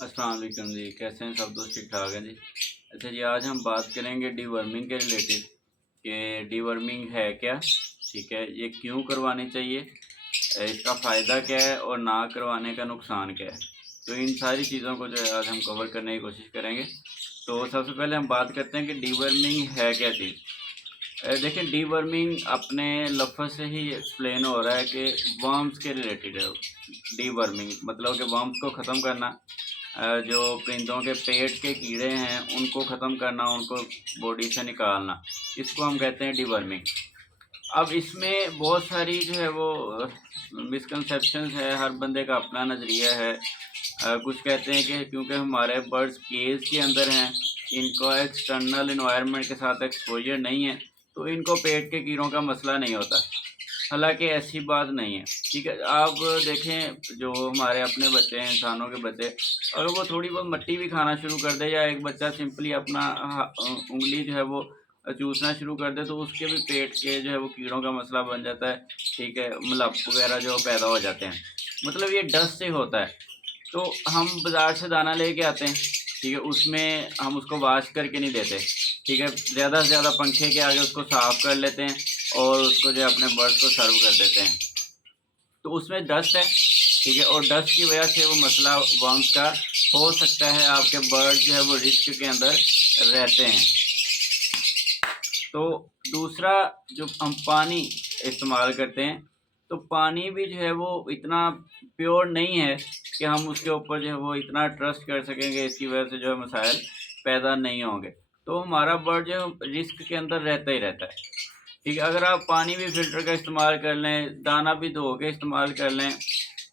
अस्सलाम वालेकुम जी, कैसे हैं सब दोस्त? ठीक ठाक हैं जी। अच्छा जी, आज हम बात करेंगे डीवर्मिंग के रिलेटेड कि डीवर्मिंग है क्या? ठीक है, ये क्यों करवानी चाहिए? इसका फ़ायदा क्या है और ना करवाने का नुकसान क्या है? तो इन सारी चीज़ों को जो है आज हम कवर करने की कोशिश करेंगे। तो सबसे पहले हम बात करते हैं कि डीवर्मिंग है क्या चीज़? देखिए, डीवर्मिंग अपने लफ़्ज़ से ही एक्सप्लेन हो रहा है कि वर्म्स के रिलेटेड है। डीवर्मिंग मतलब कि वर्म्स को ख़त्म करना, जो परिंदों के पेट के कीड़े हैं उनको ख़त्म करना, उनको बॉडी से निकालना, इसको हम कहते हैं डिवर्मिंग। अब इसमें बहुत सारी जो है वो मिसकंसेप्शंस है, हर बंदे का अपना नज़रिया है। कुछ कहते हैं कि क्योंकि हमारे बर्ड्स केज के अंदर हैं, इनको एक्सटर्नल इन्वायरमेंट के साथ एक्सपोजर नहीं है, तो इनको पेट के कीड़ों का मसला नहीं होता। हालाँकि ऐसी बात नहीं है, ठीक है? आप देखें जो हमारे अपने बच्चे हैं, इंसानों के बच्चे, अगर वो थोड़ी बहुत मिट्टी भी खाना शुरू कर दे या एक बच्चा सिंपली अपना उँगली जो है वो चूसना शुरू कर दे, तो उसके भी पेट के जो है वो कीड़ों का मसला बन जाता है, ठीक है? मलप वगैरह जो पैदा हो जाते हैं। मतलब ये डस्ट से होता है। तो हम बाज़ार से दाना लेके आते हैं, ठीक है? उसमें हम उसको वॉश करके नहीं देते, ठीक है? ज़्यादा से ज़्यादा पंखे के आगे उसको साफ़ कर लेते हैं और उसको जो है अपने बर्ड्स को सर्व कर देते हैं। तो उसमें डस्ट है, ठीक है? और डस्ट की वजह से वो मसला वर्म्स का हो सकता है, आपके बर्ड जो है वो रिस्क के अंदर रहते हैं। तो दूसरा, जो हम पानी इस्तेमाल करते हैं, तो पानी भी जो है वो इतना प्योर नहीं है कि हम उसके ऊपर जो है वो इतना ट्रस्ट कर सकेंगे, इसकी वजह से जो है मसाइल पैदा नहीं होंगे। तो हमारा बर्ड जो है रिस्क के अंदर रहता ही रहता है, ठीक है? अगर आप पानी भी फ़िल्टर का इस्तेमाल कर लें, दाना भी धो के इस्तेमाल कर लें,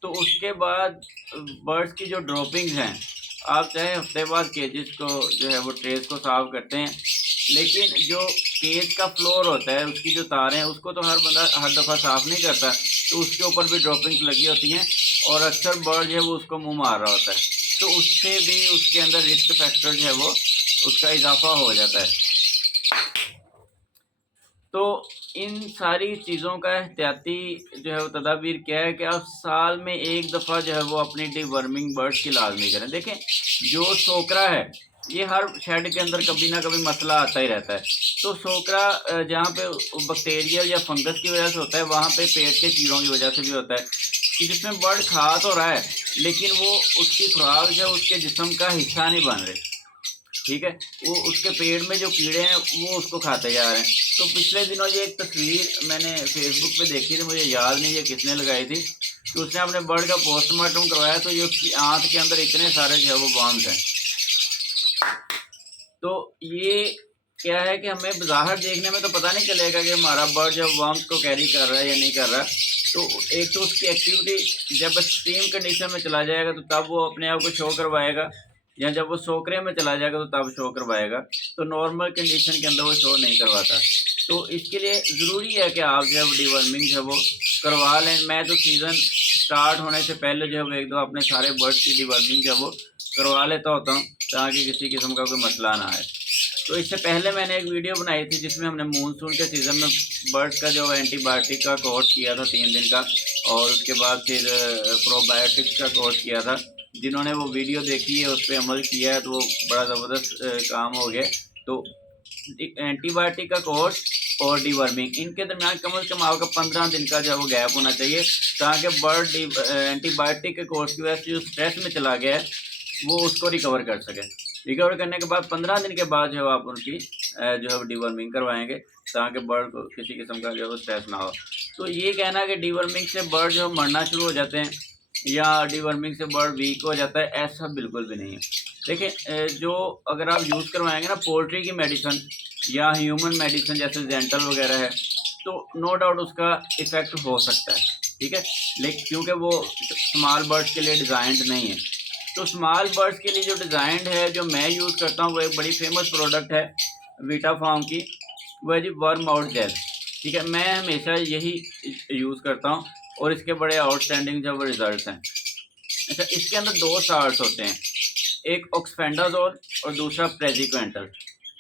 तो उसके बाद बर्ड्स की जो ड्रॉपिंग्स हैं, आप चाहे हफ़्ते बाद केजेस को जो है वो ट्रेस को साफ़ करते हैं, लेकिन जो केज का फ्लोर होता है, उसकी जो तारें हैं, उसको तो हर बंदा हर दफ़ा साफ़ नहीं करता, तो उसके ऊपर भी ड्रॉपिंग्स लगी होती हैं और अक्सर बर्ड जो है वो उसको मुँह मार रहा होता है। तो उससे भी उसके अंदर रिस्क फैक्टर जो है वो उसका इज़ाफ़ा हो जाता है। तो इन सारी चीज़ों का एहतियाती जो है वो तदाबीर क्या है कि आप साल में 1 दफ़ा जो है वो अपनी डिवर्मिंग बर्ड्स की लाज़मी करें। देखें, जो सोकरा है, ये हर शेड के अंदर कभी ना कभी मसला आता ही रहता है। तो सोकरा जहाँ पे बैक्टीरियल या फंगस की वज़ह से होता है, वहाँ पे पेट के कीड़ों की वज़ह से भी होता है कि जिसमें बर्ड खा तो रहा है, लेकिन वो उसकी खुराक जो है उसके जिस्म का हिस्सा नहीं बन रही। ठीक है? वो उसके पेट में जो कीड़े हैं वो उसको खाते जा रहे हैं। तो पिछले दिनों ये एक तस्वीर मैंने फ़ेसबुक पे देखी थी, मुझे याद नहीं ये किसने लगाई थी, कि उसने अपने बर्ड का पोस्टमार्टम करवाया, तो ये उसकी आँत के अंदर इतने सारे जो है वो वर्म्स हैं। तो ये क्या है कि हमें ज़ाहिर देखने में तो पता नहीं चलेगा कि हमारा बर्ड जब वर्म्स को कैरी कर रहा है या नहीं कर रहा। तो एक तो उसकी एक्टिविटी जब एक्सट्रीम कंडीशन में चला जाएगा तो तब वो अपने आप को शो करवाएगा, या जब वो सोकरे में चला जाएगा तो तब शो करवाएगा। तो नॉर्मल कंडीशन के अंदर वो शो नहीं करवाता। तो इसके लिए ज़रूरी है कि आप जो है वो डिवर्मिंग जो है वो करवा लें। मैं तो सीज़न स्टार्ट होने से पहले जो है वो 1 दफ़ा अपने सारे बर्ड्स की डिवर्मिंग जो है वो करवा लेता होता हूँ, ताकि किसी किस्म का कोई मसला ना आए। तो इससे पहले मैंने एक वीडियो बनाई थी जिसमें हमने मानसून के सीज़न में बर्ड्स का जो एंटीबायोटिक का कोर्स किया था 3 दिन का, और उसके बाद फिर प्रोबायोटिक्स का कोर्स किया था। जिन्होंने वो वीडियो देखी है, उस पे अमल किया है, तो वो बड़ा ज़बरदस्त काम हो गया। तो एंटीबायोटिक का कोर्स और डिवर्मिंग, इनके दरमियान कम से कम आपका 15 दिन का जो है वो गैप होना चाहिए, ताकि बर्ड एंटीबायोटिक के कोर्स की वजह से जो स्ट्रेस में चला गया है, वो उसको रिकवर कर सके। रिकवर करने के बाद 15 दिन के बाद जो है आप उनकी जो है वो डिवर्मिंग करवाएँगे, ताकि बर्ड को किसी किस्म का जो है वो स्ट्रेस ना हो। तो ये कहना कि डिवर्मिंग से बर्ड जो मरना शुरू हो जाते हैं या डिवर्मिंग से बर्ड वीक हो जाता है, ऐसा बिल्कुल भी नहीं है। देखिए, जो अगर आप यूज़ करवाएँगे ना पोल्ट्री की मेडिसिन या ह्यूमन मेडिसिन जैसे ज़ेंटल वगैरह है, तो नो डाउट उसका इफ़ेक्ट हो सकता है, ठीक है? लेकिन क्योंकि वो स्मॉल बर्ड्स के लिए डिज़ाइंड नहीं है। तो स्मॉल बर्ड्स के लिए जो डिज़ाइंड है, जो मैं यूज़ करता हूँ, वो एक बड़ी फ़ेमस प्रोडक्ट है वीटा फार्म की, वो है जी वर्म आउट जेल, ठीक है? मैं हमेशा यही यूज़ करता हूँ और इसके बड़े आउटस्टैंडिंग जो वो रिज़ल्ट्स हैं। अच्छा, इसके अंदर 2 साल्ट्स होते हैं, एक ऑक्सफेंडाज़ोल और दूसरा प्रेज़िक्वेंटल।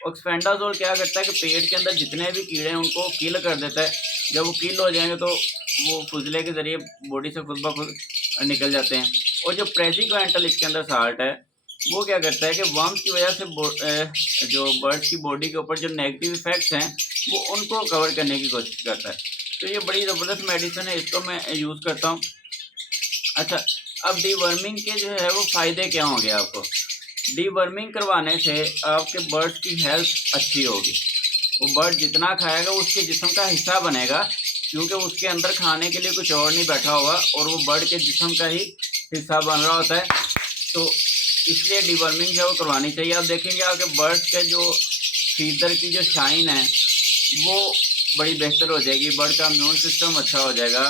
ऑक्सफेंडाज़ोल क्या करता है कि पेट के अंदर जितने भी कीड़े हैं उनको किल कर देता है। जब वो किल हो जाएँगे तो वो फुज़ले के ज़रिए बॉडी से खुद ब खुद निकल जाते हैं। और जो प्रेज़िक्वेंटल इसके अंदर साल्ट है, वो क्या करता है कि वर्म्स की वजह से जो बर्ड्स की बॉडी के ऊपर जो नेगेटिव इफेक्ट्स हैं वो उनको कवर करने की कोशिश करता है। तो ये बड़ी ज़बरदस्त मेडिसिन है, इसको मैं यूज़ करता हूँ। अच्छा, अब डीवर्मिंग के जो है वो फ़ायदे क्या होंगे आपको? डीवर्मिंग करवाने से आपके बर्ड्स की हेल्थ अच्छी होगी। वो बर्ड जितना खाएगा उसके जिस्म का हिस्सा बनेगा, क्योंकि उसके अंदर खाने के लिए कुछ और नहीं बैठा हुआ और वो बर्ड के जिस्म का ही हिस्सा बन रहा होता है। तो इसलिए डीवर्मिंग जो है वो करवानी चाहिए। आप देखेंगे आपके बर्ड्स के जो फीदर की जो शाइन है वो बड़ी बेहतर हो जाएगी, बर्ड का इम्यून सिस्टम अच्छा हो जाएगा,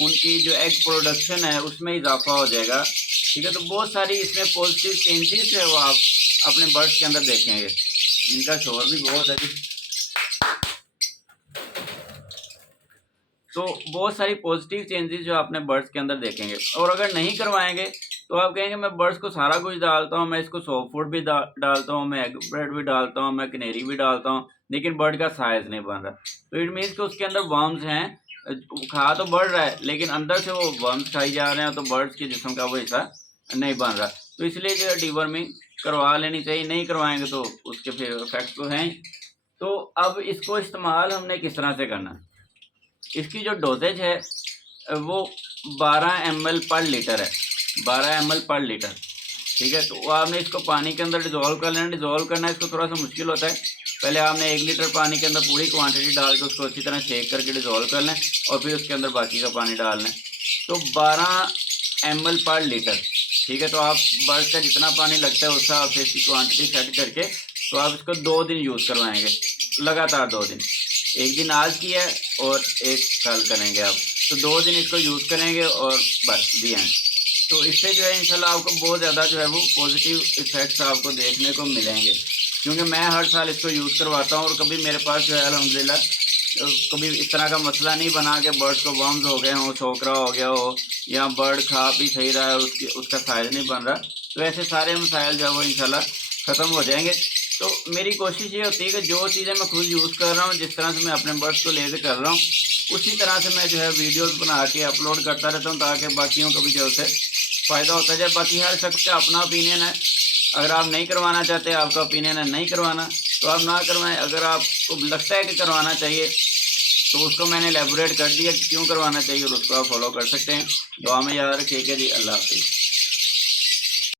उनकी जो एग प्रोडक्शन है उसमें इजाफा हो जाएगा। ठीक है, तो बहुत सारी इसमें पॉजिटिव चेंजेस है वो आप अपने बर्ड्स के अंदर देखेंगे। इनका शोर भी बहुत है जी। तो बहुत सारी पॉजिटिव चेंजेस जो आपने बर्ड्स के अंदर देखेंगे। और अगर नहीं करवाएंगे तो आप कहेंगे मैं बर्ड्स को सारा कुछ डालता हूँ, मैं इसको सॉफ्ट फूड भी डालता हूँ, मैं एग ब्रेड भी डालता हूँ, मैं कनेरी भी डालता हूँ, लेकिन बर्ड का साइज नहीं बन रहा। तो इट मीन्स कि उसके अंदर वर्म्स हैं, खा तो बढ़ रहा है लेकिन अंदर से वो वर्म्स खाई जा रहे हैं, तो बर्ड्स के जिस्म का वो हिस्सा नहीं बन रहा। तो इसलिए जो है डीवर्मिंग करवा लेनी चाहिए। नहीं करवाएंगे तो उसके फिर इफेक्ट तो हैं। तो अब इसको इस्तेमाल हमने किस तरह से करना है? इसकी जो डोजेज है वो 12 ml पर लीटर है, 12 ml पर लीटर। ठीक है, तो आपने इसको पानी के अंदर डिज़ोल्व कर लेना। डिज़ोल्व करना इसको थोड़ा सा मुश्किल होता है। पहले आपने 1 लीटर पानी के अंदर पूरी क्वांटिटी डाल के उसको अच्छी तरह शेक करके डिज़ोल्व कर लें और फिर उसके अंदर बाकी का पानी डाल लें। तो 12 ml पर लीटर। ठीक है, तो आप बर्ड का जितना पानी लगता है उस हिसाब से इसकी क्वांटिटी सेट करके तो आप इसको 2 दिन यूज़ करवाएंगे, लगातार 2 दिन। एक दिन आज की है और एक कल करेंगे आप, तो 2 दिन इसको यूज़ करेंगे और बस दी एंड। तो इससे जो है इंशाल्लाह आपको बहुत ज़्यादा जो है वो पॉजिटिव इफ़ेक्ट्स आपको देखने को मिलेंगे, क्योंकि मैं हर साल इसको यूज़ करवाता हूँ और कभी मेरे पास जो है अल्हम्दुलिल्लाह कभी इस तरह का मसला नहीं बना कि बर्ड्स को वर्म्स हो गए हों, छोकरा हो गया हो या बर्ड खा पी सही रहा है उसका साइज नहीं बन रहा। तो ऐसे सारे मसाइल जो है वो इंशाल्लाह ख़त्म हो जाएंगे। तो मेरी कोशिश ये होती है कि जो चीज़ें मैं खुद यूज़ कर रहा हूँ, जिस तरह से मैं अपने बर्ड्स को लेकर कर रहा हूँ, उसी तरह से मैं जो है वीडियोस बना के अपलोड करता रहता हूँ, ताकि बाकियों को भी जो है फ़ायदा होता है। बाकी हर शख्स का अपना ओपिनियन है। अगर आप नहीं करवाना चाहते, आपका ओपिनियन है नहीं करवाना, तो आप ना करवाएं। अगर आपको लगता है कि करवाना चाहिए तो उसको मैंने एलेबोरेट कर दिया कि क्यों करवाना चाहिए और उसको आप फॉलो कर सकते हैं। दुआ में याद रखिएगा जी। अल्लाह हाफ़िज़।